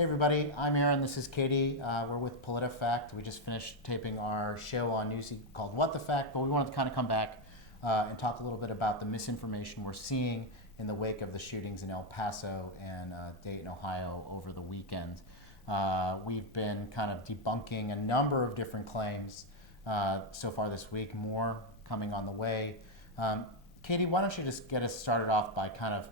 Hey everybody, I'm Aaron, this is Katie. We're with PolitiFact. We just finished taping our show on Newsy called What the Fact, but we wanted to kind of come back and talk a little bit about the misinformation we're seeing in the wake of the shootings in El Paso and Dayton, Ohio over the weekend. We've been kind of debunking a number of different claims so far this week, more coming on the way. Katie, why don't you just get us started off by kind of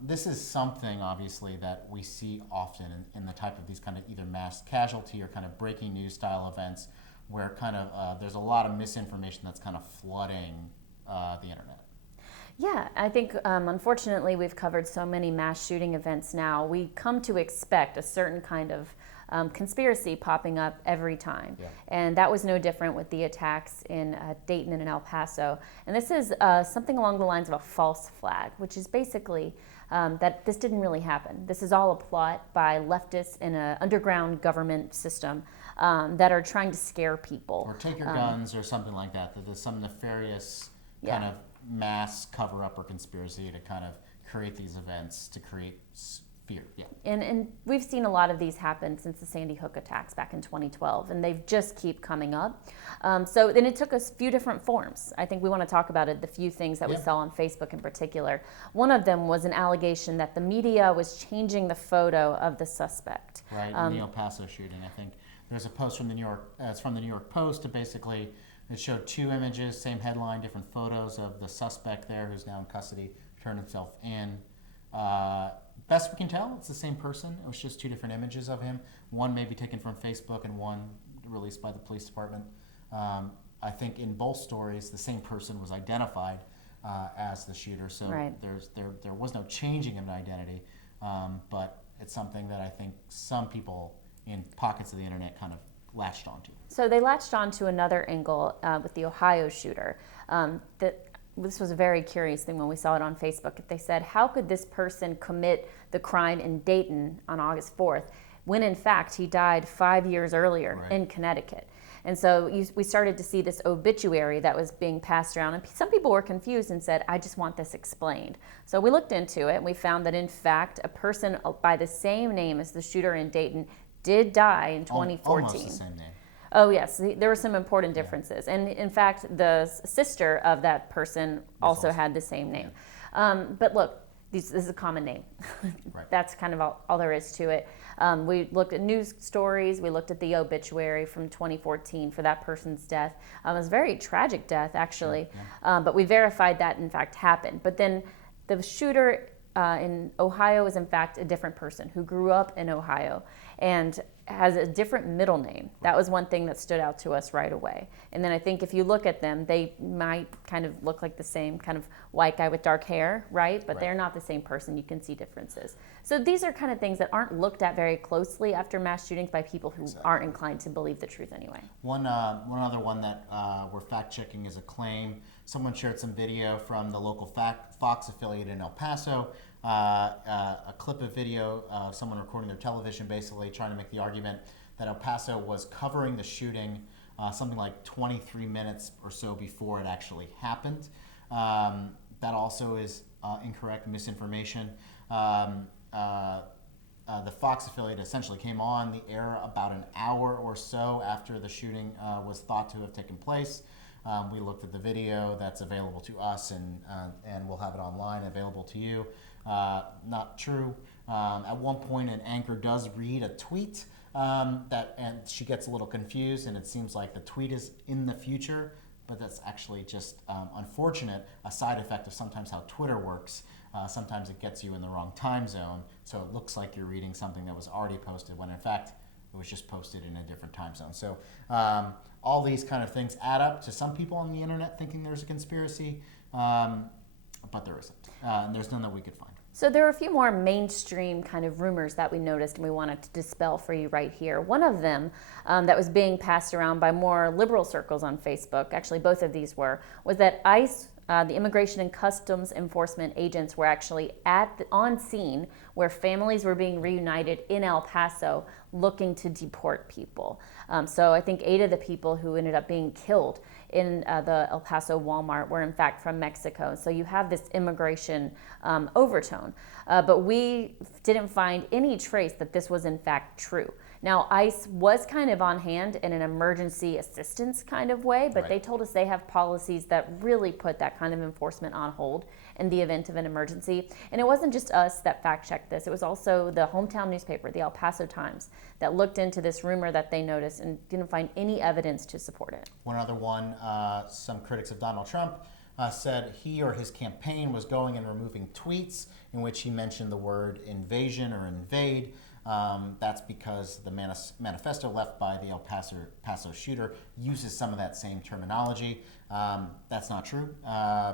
this is something, obviously, that we see often in the type of these kind of either mass casualty or kind of breaking news style events where kind of there's a lot of misinformation that's kind of flooding the internet. Yeah, I think unfortunately we've covered so many mass shooting events now. We come to expect a certain kind of conspiracy popping up every time. Yeah. And that was no different with the attacks in Dayton and in El Paso. And this is something along the lines of a false flag, which is basically that this didn't really happen. This is all a plot by leftists in an underground government system that are trying to scare people. Or take your guns or something like that. That there's some nefarious kind of mass cover-up or conspiracy to kind of create these events, to create fear. Yeah. And we've seen a lot of these happen since the Sandy Hook attacks back in 2012, and they just keep coming up. So then it took us a few different forms. I think we want to talk about it, the few things that we saw on Facebook in particular. One of them was an allegation that the media was changing the photo of the suspect. Right, in the El Paso shooting, I think. There's a post from the New York, it's from the New York Post, to basically, it showed two images, same headline, different photos of the suspect there who's now in custody, turned himself in. Best we can tell, it's the same person. It was just two different images of him. One maybe taken from Facebook and one released by the police department. I think in both stories, the same person was identified as the shooter. So there was no changing of an identity, but it's something that I think some people in pockets of the internet kind of latched onto. So they latched onto another angle with the Ohio shooter. This was a very curious thing when we saw it on Facebook. They said, how could this person commit the crime in Dayton on August 4th when in fact he died 5 years earlier in Connecticut? And so we started to see this obituary that was being passed around, and some people were confused and said, I just want this explained. So we looked into it and we found that in fact a person by the same name as the shooter in Dayton did die in 2014. Almost the same name. Oh yes, there were some important differences. And in fact, the sister of that person also had the same name. But look, this is a common name. That's kind of all there is to it. We looked at news stories. We looked at the obituary from 2014 for that person's death. It was a very tragic death, actually. But we verified that, in fact, happened. But then the shooter in Ohio is, in fact, a different person who grew up in Ohio and has a different middle name. That was one thing that stood out to us right away. And then I think if you look at them, they might kind of look like the same kind of white guy with dark hair, right? But they're not the same person. You can see differences. So these are kind of things that aren't looked at very closely after mass shootings by people who aren't inclined to believe the truth anyway. One other one that we're fact-checking is a claim. Someone shared some video from the local Fox affiliate in El Paso, a clip of video of someone recording their television, basically trying to make the argument that El Paso was covering the shooting something like 23 minutes or so before it actually happened. That also is incorrect, misinformation. The Fox affiliate essentially came on the air about an hour or so after the shooting was thought to have taken place. We looked at the video that's available to us, and we'll have it online, available to you. Not true. At one point, an anchor does read a tweet and she gets a little confused, and it seems like the tweet is in the future, but that's actually just unfortunate, a side effect of sometimes how Twitter works. Sometimes it gets you in the wrong time zone, so it looks like you're reading something that was already posted when in fact it was just posted in a different time zone. So all these kind of things add up to some people on the internet thinking there's a conspiracy, but there isn't. And there's none that we could find. So there were a few more mainstream kind of rumors that we noticed and we wanted to dispel for you right here. One of them that was being passed around by more liberal circles on Facebook, actually both of these were, was that ICE the Immigration and Customs Enforcement agents were actually on scene where families were being reunited in El Paso looking to deport people. So I think 8 of the people who ended up being killed in the El Paso Walmart were in fact from Mexico. So you have this immigration overtone. But we didn't find any trace that this was in fact true. Now, ICE was kind of on hand in an emergency assistance kind of way, but they told us they have policies that really put that kind of enforcement on hold in the event of an emergency. And it wasn't just us that fact-checked this. It was also the hometown newspaper, the El Paso Times, that looked into this rumor that they noticed and didn't find any evidence to support it. One other one, some critics of Donald Trump said he or his campaign was going and removing tweets in which he mentioned the word invasion or invade. That's because the manifesto left by the El Paso shooter uses some of that same terminology. That's not true.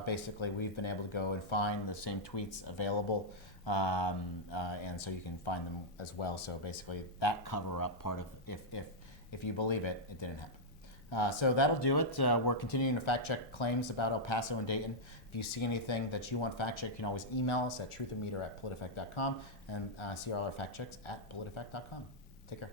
Basically, we've been able to go and find the same tweets available, and so you can find them as well. So basically, that cover-up part of if you believe it, it didn't happen. So that'll do it. We're continuing to fact-check claims about El Paso and Dayton. If you see anything that you want fact-checked, you can always email us at truthandmeter@politifact.com and see all our fact checks at politifact.com. Take care.